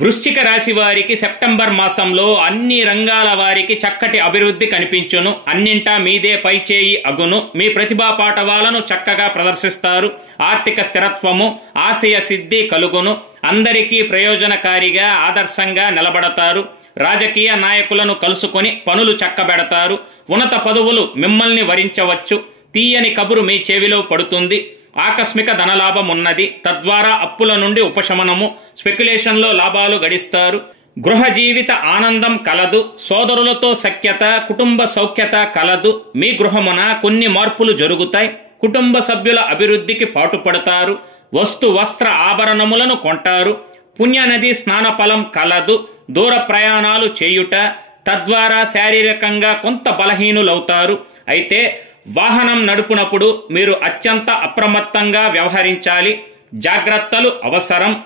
వృశ్చిక రాశి వారికి సెప్టెంబర్ మాసంలో అన్ని రంగాల వారికి చక్కటి అభివృద్ధి కనిపించును. అన్నింటా మీదే పైచేయి అగును. మీ ప్రతిభా పాటవాలను చక్కగా ప్రదర్శిస్తారు. ఆర్థిక స్థిరత్వము, ఆశయ సిద్ధి కలుగును. అందరికీ ప్రయోజనకారిగా ఆదర్శంగా నిలబడతారు. రాజకీయ నాయకులను కలుసుకొని పనులు చక్కబెడతారు. ఉన్నత పదవులు మిమ్మల్ని వరించవచ్చు. తీయని కబురు మీ చెవిలో పడుతుంది. ఆకస్మిక ధనలాభం ఉన్నది. తద్వారా అప్పుల నుండి ఉపశమనము, స్పెక్యులేషన్లో లాభాలు గడిస్తారు. గృహ జీవిత ఆనందం కలదు. సోదరులతో సఖ్యత, కుటుంబ సౌఖ్యత కలదు. మీ గృహమున కొన్ని మార్పులు జరుగుతాయి. కుటుంబ సభ్యుల అభివృద్ధికి పాటుపడతారు. వస్తు వస్త్ర ఆభరణములను కొంటారు. పుణ్యనది స్నానఫలం కలదు. దూర ప్రయాణాలు చేయుట, తద్వారా శారీరకంగా కొంత బలహీనులవుతారు. అయితే వాహనం నడుపునప్పుడు మీరు అత్యంత అప్రమత్తంగా వ్యవహరించాలి. జాగ్రత్తలు అవసరం.